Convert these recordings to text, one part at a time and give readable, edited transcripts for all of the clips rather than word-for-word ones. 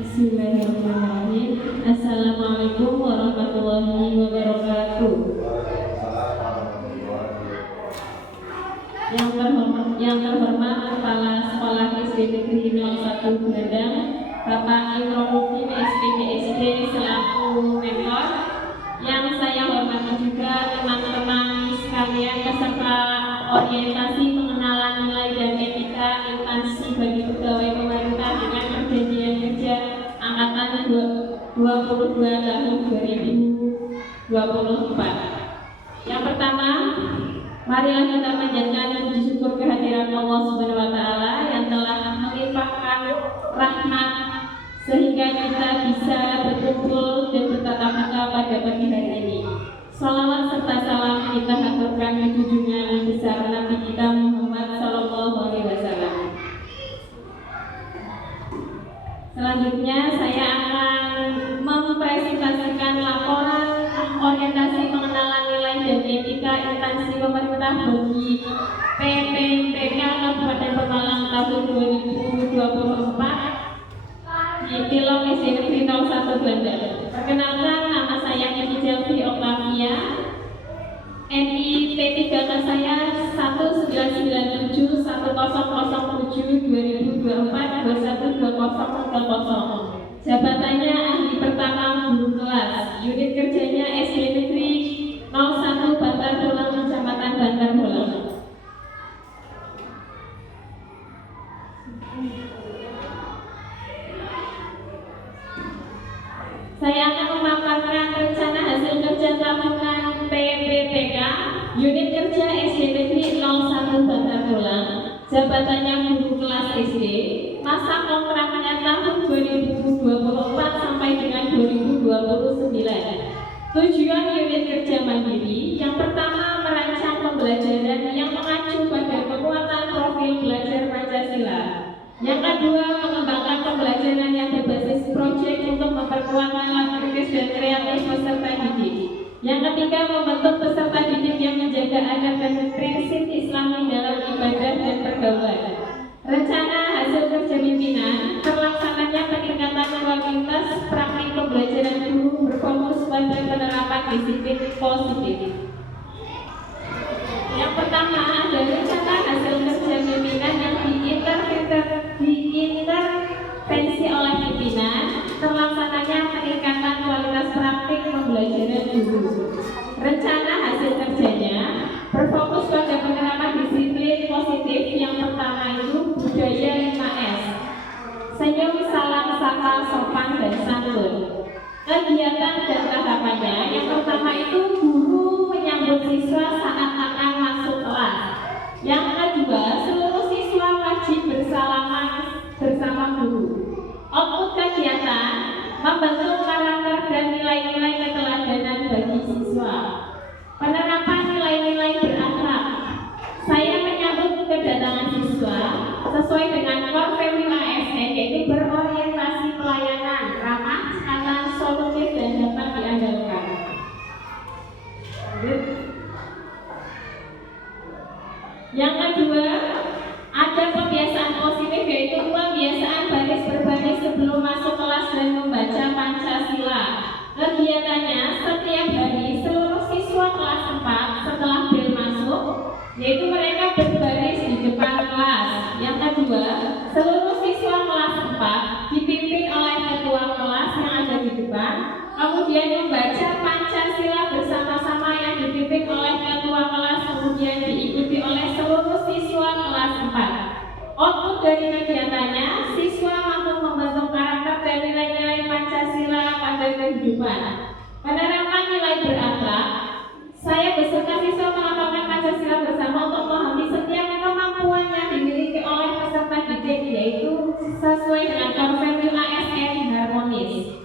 Bismillahirrahmanirrahim. Assalamualaikum warahmatullahi wabarakatuh. Yang terhormat Kepala Sekolah SD Negeri 01 Belandang, Bapak Imromuddin SPPSD selaku mentor. Yang saya hormati juga teman-teman sekalian peserta orientasi pengenalan nilai dan etika instansi bagi pegawai pemerintah dengan perjanjian kerja angkatan 22 tahun 2024. Yang pertama, marilah kita panjatkan puji syukur kehadiran Allah Subhanahu wa taala yang telah melimpahkan rahmat sehingga kita bisa berkumpul dan bertatap muka pada pagi hari ini. Salawat serta salam kita haturkan ke junjungan besar Nabi kita Muhammad Sallallahu Alaihi Wasallam. Selanjutnya saya akan mempresentasikan laporan orientasi pengenalan nilai dan etika instansi pemerintah bagi PPPK Kabupaten Pemalang tahun 2024 di Tilong SD Negeri 01 Belandang. Perkenalkan, nama saya Edi Jelvi Octavia. NI P3K saya 1997 1007 2024 212030. Jabatannya ahli pertama guru kelas. Unit kerjanya SD Negeri 01 Bantar Bolang, Kecamatan Bantar Bolang. Saya akan memaparkan rencana hasil kerja tahunan PPPK Unit Kerja SD Negeri 01 Bantar Bolang. Jabatannya guru kelas SD. Masa kontraknya tahun 2024 sampai dengan 2029. Tujuan unit kerja mandiri yang pertama, merancang pembelajaran yang mengacu pada penguatan profil belajar Pancasila. Yang kedua, mengembangkan pembelajaran yang berbasis proyek untuk memperkuat nalar kritis dan kreatif peserta didik. Yang ketiga, membentuk peserta didik yang menjaga adab dan prinsip Islami dalam ibadah dan pergaulan. Rencana hasil kerja pimpinan, terlaksananya peningkatan kualitas praktik pembelajaran guru berfokus pada penerapan disiplin positif. Yang pertama, ada rencana hasil kerja pimpinan yang diintervensi oleh pimpinan, terlaksananya peningkatan kualitas praktik pembelajaran guru. Rencana hasil kerjanya berfokus pada penerapan disiplin positif. Yang pertama itu budaya 5S, senyum, salam, sapa, sopan, dan santun. Kegiatan dan tahapannya, yang pertama itu guru menyambut siswa saat akan masuk kelas. Yang kedua, seluruh siswa wajib bersalaman bersama guru. Output kegiatan, membentuk karakter dan nilai-nilai keteladanan bagi siswa. Penerapan nilai-nilai berakhlak. Saya menyambut kedatangan siswa sesuai dengan core value ASN, yaitu berorientasi pelayanan, ramah, cekatan, solutif, dan dapat diandalkan. Yang kedua, ada pembiasaan positif, yaitu pembiasaan baris berbaris sebelum masuk kelas dan membaca Pancasila. Kegiatannya setiap hari seluruh siswa kelas 4 setelah bel masuk, yaitu mereka berbaris di depan kelas. Yang kedua, seluruh siswa kelas 4 dipimpin oleh ketua kelas yang ada di depan, kemudian membaca Pancasila bersama-sama yang dipimpin oleh ketua kelas, kemudian diikuti oleh seluruh siswa kelas 4. Output dari kegiatannya, siswa mampu membentuk karakter dan nilai-nilai Pancasila pada kehidupan. Penerapan nilai berakhlak, saya beserta siswa mengamalkan Pancasila bersama untuk memahami setiap kemampuan yang dimiliki oleh peserta didik, yaitu sesuai dengan core value ASN harmonis.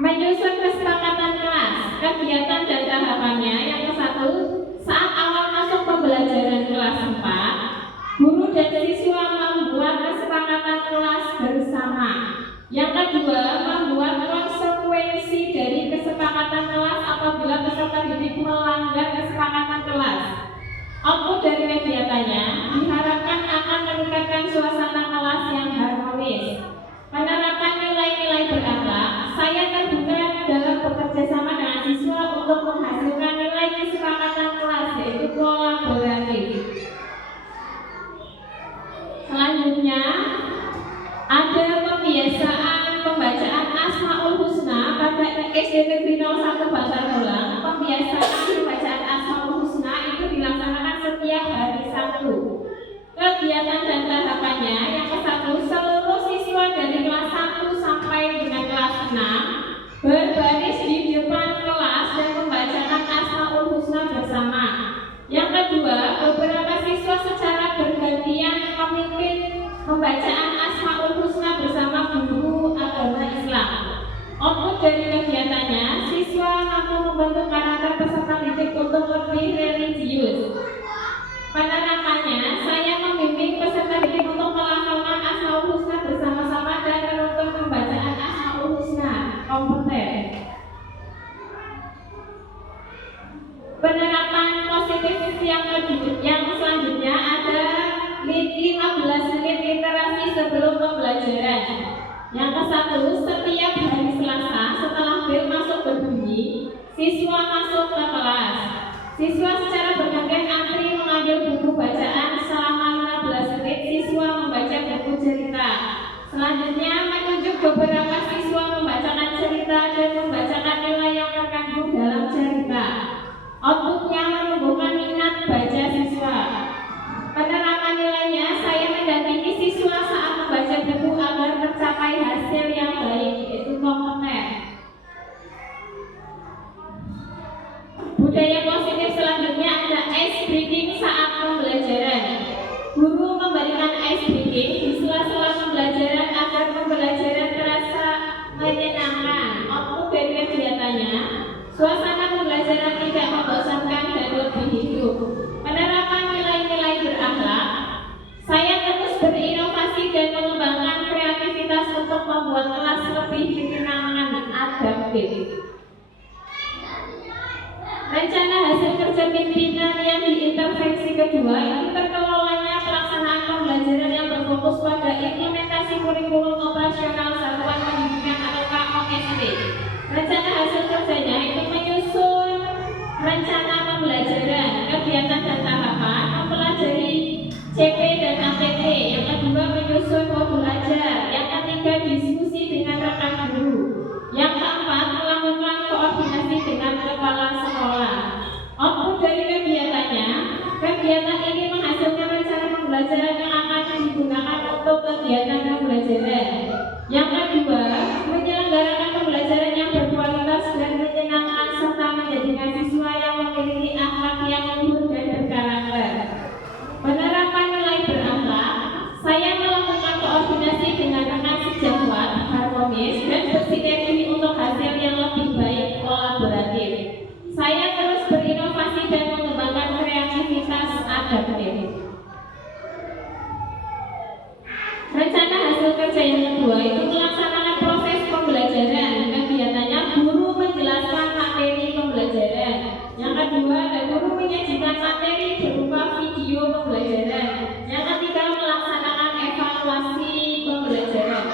Menyusun kesepakatan kelas, kegiatan dan tahapannya. Yang ke satu, saat awal masuk pembelajaran kelas 4, guru dan siswa membuat kesepakatan kelas bersama. Yang kedua, membuat konsekuensi dari kesepakatan kelas apabila peserta didik melanggar kesepakatan kelas. Output dari kegiatannya diharapkan akan meningkatkan suasana SD Negeri 01 Bantar Bolang, pembiasaan pembacaan Asmaul Husna itu dilaksanakan setiap hari Sabtu. Kegiatan dan tahapannya yang ke-1, seluruh siswa dari kelas 1 sampai dengan kelas 6 berbaris di depan kelas dan membacakan Asmaul Husna bersama. Yang kedua, beberapa siswa secara bergantian memimpin pembacaan Asmaul Husna bersama guru agama Islam. Output dari kegiatannya, siswa mampu membentuk karakter peserta didik untuk lebih religius. Penerapannya, saya membimbing peserta didik untuk melakukan Asmaul Husna bersama-sama dan menuntut pembacaan Asmaul Husna kompeten. Penerapan positif yang selanjutnya ada 15 menit literasi sebelum pembelajaran. Yang ke-1, setiap hari Selasa setelah bel masuk berbunyi, siswa masuk ke kelas. Siswa secara bergantian antri mengambil buku bacaan selama 15 menit. Siswa membaca buku cerita. Selanjutnya menunjuk beberapa siswa membacakan cerita dan membacakan nilai yang terkandung dalam cerita. Outputnya menumbuhkan minat baca siswa. Penerapan nilainya, saya mendampingi siswa saat membaca buku agar tercapai hasil yang baik, yaitu kompeten. Budaya positif selanjutnya ada ice breaking saat pembelajaran. Guru memberikan ice breaking di sela-sela pembelajaran agar pembelajaran terasa menyenangkan. Output dari kegiatannya, suasana pembelajaran tidak membosankan dan lebih hidup. Penerapan nilai-nilai berakhlak, saya terus berinovasi dan mengembangkan kreativitas untuk membuat kelas lebih menyenangkan, adaptif. Rencana hasil kerja pimpinan yang diintervensi kedua itu terkelolanya pelaksanaan pembelajaran yang berfokus pada implementasi kurikulum operasional satuan pendidikan atau KOSP. Rencana hasil kerjanya itu menyusun rencana pembelajaran, kegiatan dan tahapan, mempelajari CP dan ATT. Yang kedua, menyusun modul ajar. Yang ketiga, diskusi dengan rekan guru. Yang keempat, melakukan koordinasi dengan kepala sekolah. Output dari kegiatannya, kegiatan ini menghasilkan rencana pembelajaran yang akan digunakan untuk kegiatan pembelajaran. Yang kedua, menyelenggarakan pembelajaran yang berkualitas dan menyenangkan serta menjadikan siswa yang memiliki akhlak yang luhur dan berkarakter. Penerapan nilai berakhlak, saya melakukan koordinasi dengan rekan sejawat, harmonis dan bersinergi untuk hasil yang lebih baik kolaboratif. Saya terus berinovasi dan mengembangkan kreativitas adaptif. Rencana hasil kerja yang kedua itu melaksanakan proses pembelajaran. Kegiatannya, guru menjelaskan materi pembelajaran. Yang kedua, guru menyajikan materi berupa video pembelajaran. Yang ketiga, melaksanakan evaluasi pembelajaran.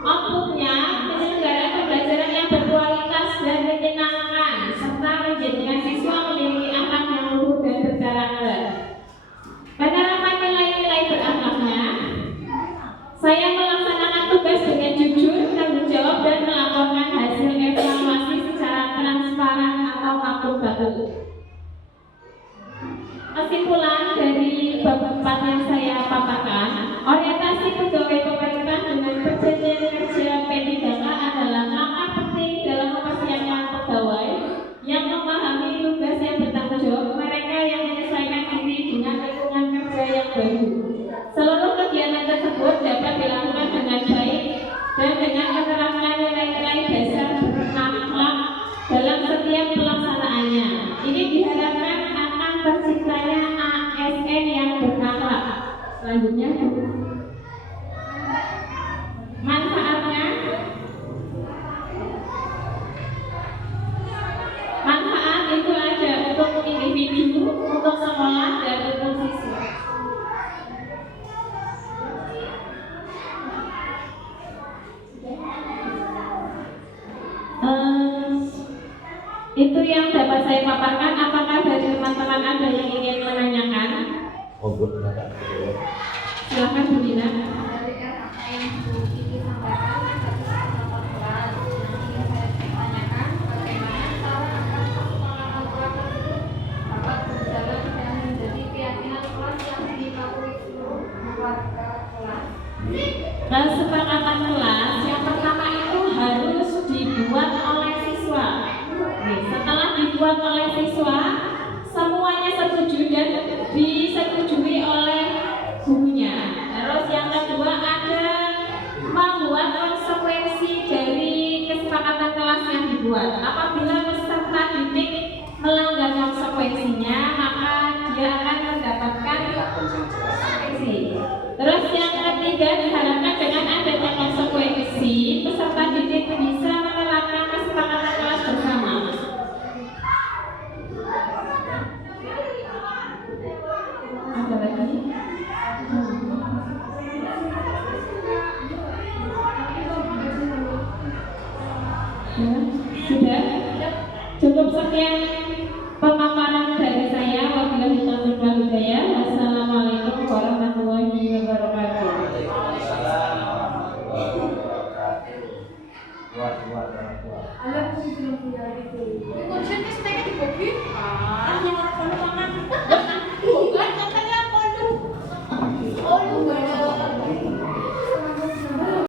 Outputnya, penyelenggaraan pembelajaran yang berkualitas dan menyenangkan serta menjadikan siswa memiliki akhlak yang luhur dan berkarakter. Penerapan nilai-nilai berakhlaknya, saya melaksanakan tugas dengan jujur, tanggung jawab dan melaporkan hasil evaluasi secara transparan atau akuntabel. Kesimpulan dari bab 4 yang saya paparkan, orientasi pegawai pemerintah dengan perjanjian kerja P3K adalah langkah penting dalam mempersiapkan pegawai yang memahami tugas yang bertanggung jawab, mereka yang menyesuaikan diri dengan lingkungan kerja yang baru. Seluruh kegiatan tersebut dapat dilakukan dengan baik dan dengan menerapkan nilai-nilai dasar berakhlak dalam setiap pelaksanaannya. Ini diharapkan akan terciptanya ASN yang berakhlak. Selanjutnya, manfaatnya, manfaat itu ada untuk individu, untuk sekolah, dan untuk siswa. Itu yang dapat saya paparkan. Apakah dari teman-teman ada yang ingin menanyakan? Silakan Bu Dina. Dari apa yang Bu Kiki sampaikan tadi sangat jelas. Yang ingin saya tanyakan Kesepakatan kelas yang pertama itu harus dibuat oleh siswa. Oke, setelah dibuat oleh siswa, semuanya setuju dan disetujui oleh gurunya. Terus yang kedua ada membuat konsekuensi dari kesepakatan kelas yang dibuat. Apabila peserta didik melanggar konsekuensinya, maka dia akan mendapatkan konsekuensi. Terus yang ketiga, diharapkan dengan adanya konsekuensi, peserta didik bisa menerapkan kesepakatan kelas bersama. Ada lagi? Ya, sudah. Cukup sekian pemaparan dari saya. Wabillahi taufiq wal hidayah. Wassalamualaikum warahmatullahi wabarakatuh. Konsennya setengah di kopi. Ah, yang orang-orang